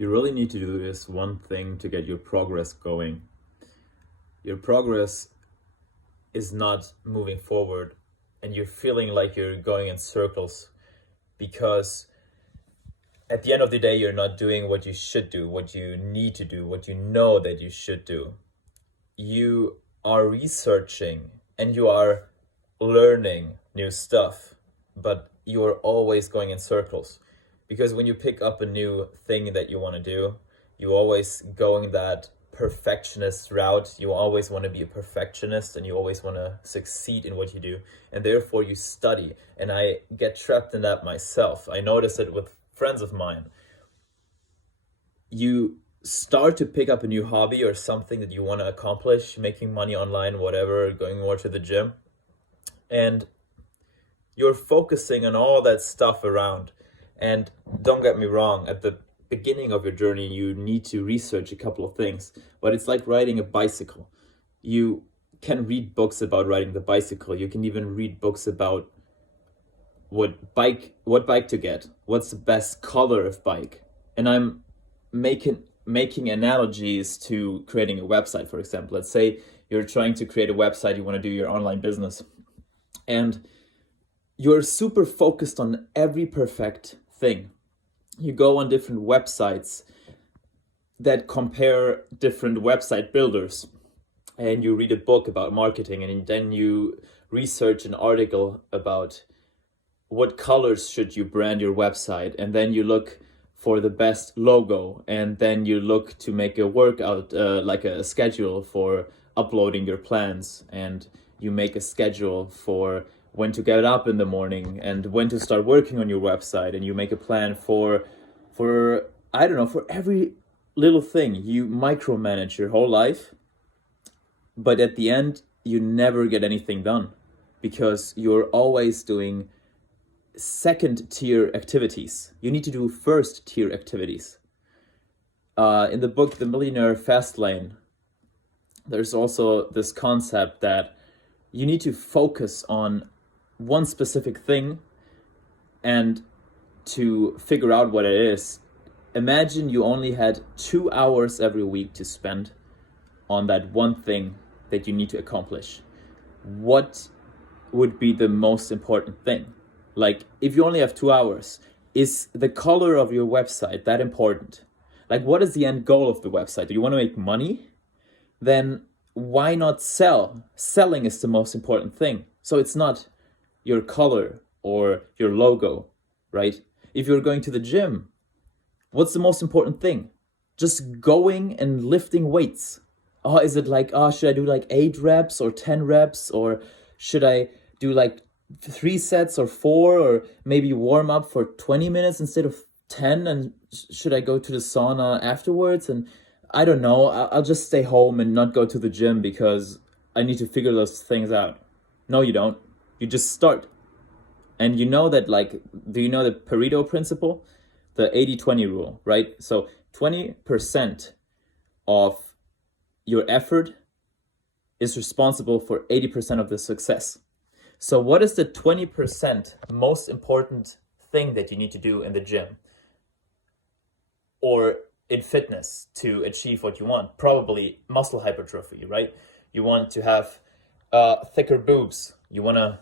You really need to do this one thing to get your progress going. Your progress is not moving forward and you're feeling like you're going in circles because at the end of the day, you're not doing what you should do, what you need to do, what you know that you should do. You are researching and you are learning new stuff, but you are always going in circles. Because when you pick up a new thing that you want to do, you always going that perfectionist route. You always want to be a perfectionist and you always want to succeed in what you do. And therefore you study. And I get trapped in that myself. I notice it with friends of mine. You start to pick up a new hobby or something that you want to accomplish, making money online, whatever, going more to the gym. And you're focusing on all that stuff around. And don't get me wrong, at the beginning of your journey, you need to research a couple of things, but it's like riding a bicycle. You can read books about riding the bicycle. You can even read books about what bike to get, what's the best color of bike. And I'm making analogies to creating a website, for example. Let's say you're trying to create a website, you want to do your online business, and you're super focused on every perfect thing. You go on different websites that compare different website builders, and you read a book about marketing, and then you research an article about what colors should you brand your website, and then you look for the best logo, and then you look to make a workout, like a schedule for uploading your plans, and you make a schedule for when to get up in the morning and when to start working on your website, and you make a plan for I don't know, for every little thing. You micromanage your whole life, but at the end you never get anything done because you're always doing second tier activities. You need to do first tier activities. In the book The Millionaire Fast Lane, there's also this concept that you need to focus on one specific thing, and to figure out what it is, imagine you only had 2 hours every week to spend on that one thing that you need to accomplish. What would be the most important thing? Like, if you only have 2 hours, is the color of your website that important? Like, what is the end goal of the website? Do you want to make money? Then why not sell? Selling is the most important thing. So it's not your color or your logo, right? If you're going to the gym, what's the most important thing? Just going and lifting weights. Oh, is it like, should I do like 8 reps or 10 reps? Or should I do like 3 sets or 4, or maybe warm up for 20 minutes instead of 10? And should I go to the sauna afterwards? And I don't know, I'll just stay home and not go to the gym because I need to figure those things out. No, you don't. You just start. And you know that, like, do you know the Pareto principle? The 80-20 rule, right? So 20% of your effort is responsible for 80% of the success. So what is the 20% most important thing that you need to do in the gym or in fitness to achieve what you want? Probably muscle hypertrophy, right? You want to have thicker boobs. You want to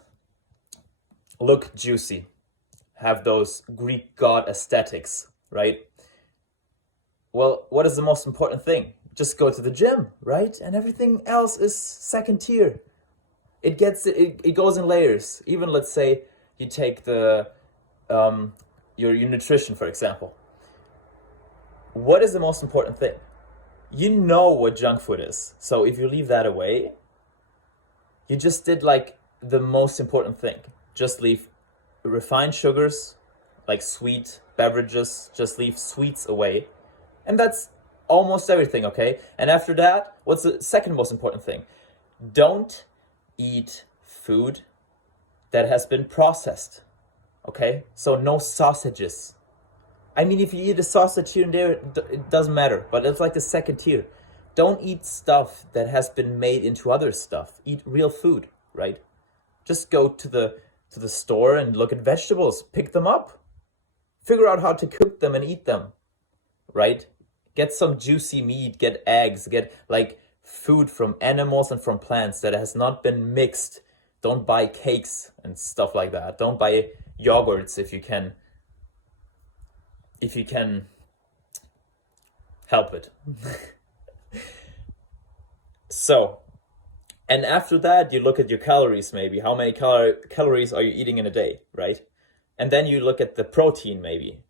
look juicy, have those Greek god aesthetics, right? Well, what is the most important thing? Just go to the gym, right? And everything else is second tier. It goes in layers. Even let's say you take the your nutrition, for example. What is the most important thing? You know what junk food is. So if you leave that away, you just did like the most important thing. Just leave refined sugars, like sweet beverages, just leave sweets away. And that's almost everything, okay? And after that, what's the second most important thing? Don't eat food that has been processed, okay? So no sausages. I mean, if you eat a sausage here and there, it doesn't matter, but it's like the second tier. Don't eat stuff that has been made into other stuff. Eat real food, right? Just go to the store and look at vegetables, pick them up, figure out how to cook them and eat them. right? Get some juicy meat, get eggs, get like food from animals and from plants that has not been mixed. Don't buy cakes and stuff like that. Don't buy yogurts if you can help it. So, and after that, you look at your calories maybe. How many calories are you eating in a day, right? And then you look at the protein maybe.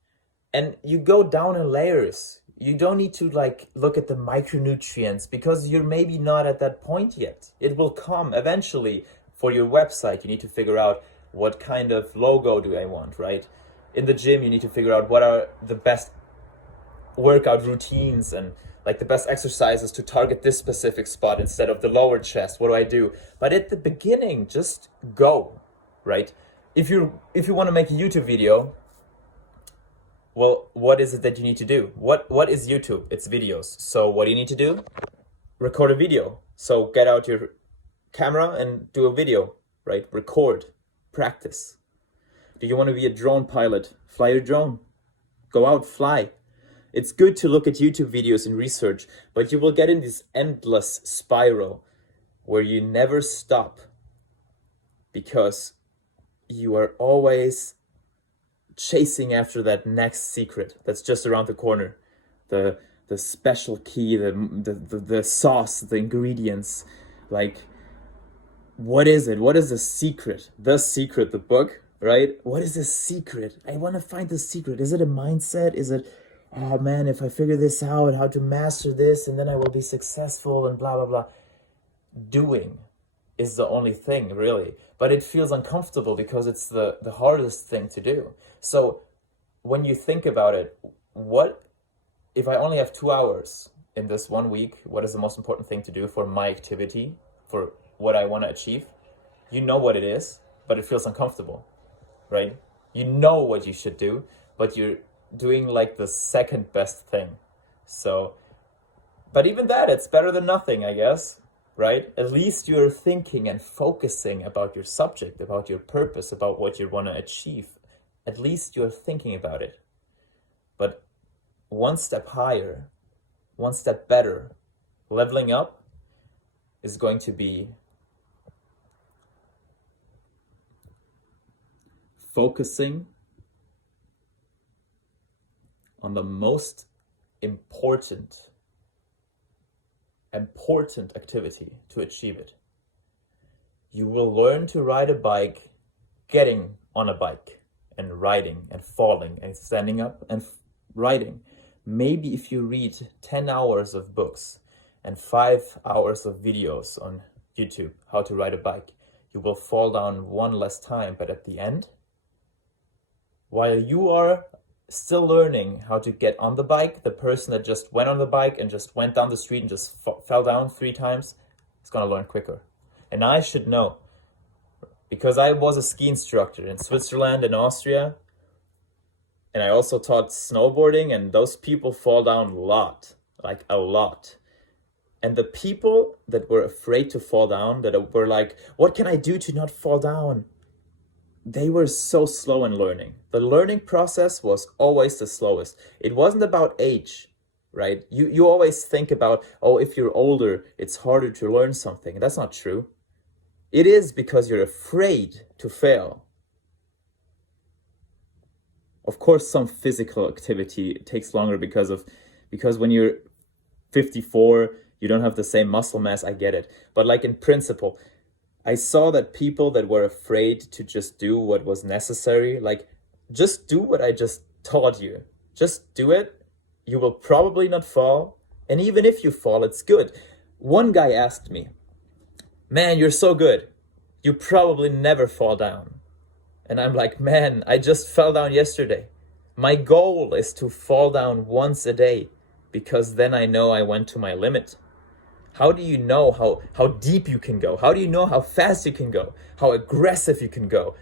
And you go down in layers. You don't need to like look at the micronutrients because you're maybe not at that point yet. It will come eventually. For your website, you need to figure out what kind of logo do I want, right? In the gym, you need to figure out what are the best workout routines and like the best exercises to target this specific spot instead of the lower chest. What do I do? But at the beginning, just go, right? If you want to make a YouTube video, well, what is it that you need to do? What is YouTube? It's videos. So what do you need to do? Record a video. So get out your camera and do a video, right? Record, practice. Do you want to be a drone pilot? Fly your drone. Go out, fly. It's good to look at YouTube videos and research, but you will get in this endless spiral where you never stop because you are always chasing after that next secret that's just around the corner. The special key, the sauce, the ingredients, like what is it? What is the secret? The Secret, the book, right? What is the secret? I want to find the secret. Is it a mindset? Is it, oh man, if I figure this out, how to master this, and then I will be successful and blah, blah, blah. Doing is the only thing, really. But it feels uncomfortable because it's the hardest thing to do. So when you think about it, what if I only have 2 hours in this 1 week? What is the most important thing to do for my activity, for what I want to achieve? You know what it is, but it feels uncomfortable, right? You know what you should do, but you're doing like the second best thing. So, but even that, it's better than nothing, I guess, right? At least you're thinking and focusing about your subject, about your purpose, about what you want to achieve. At least you're thinking about it. But one step higher, one step better, leveling up is going to be focusing on the most important activity to achieve it. You will learn to ride a bike, getting on a bike and riding and falling and standing up and riding. Maybe if you read 10 hours of books and 5 hours of videos on YouTube, how to ride a bike, you will fall down one less time. But at the end, while you are still learning how to get on the bike, the person that just went on the bike and just went down the street and just fell down 3 times is going to learn quicker. And I should know, because I was a ski instructor in Switzerland and Austria, and I also taught snowboarding, and those people fall down a lot, like a lot. And the people that were afraid to fall down, that were like, what can I do to not fall down? They were so slow in learning. The learning process was always the slowest. It wasn't about age, right? You always think about, oh, if you're older, it's harder to learn something. That's not true. It is because you're afraid to fail. Of course, some physical activity takes longer because when you're 54, you don't have the same muscle mass. I get it. But like in principle, I saw that people that were afraid to just do what was necessary, like just do what I just taught you. Just do it. You will probably not fall. And even if you fall, it's good. One guy asked me, man, you're so good. You probably never fall down. And I'm like, man, I just fell down yesterday. My goal is to fall down once a day because then I know I went to my limit. How do you know how deep you can go? How do you know how fast you can go? How aggressive you can go?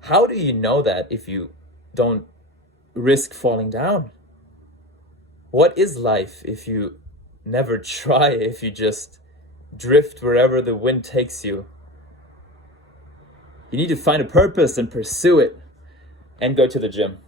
How do you know that if you don't risk falling down? What is life if you never try, if you just drift wherever the wind takes you? You need to find a purpose and pursue it and go to the gym.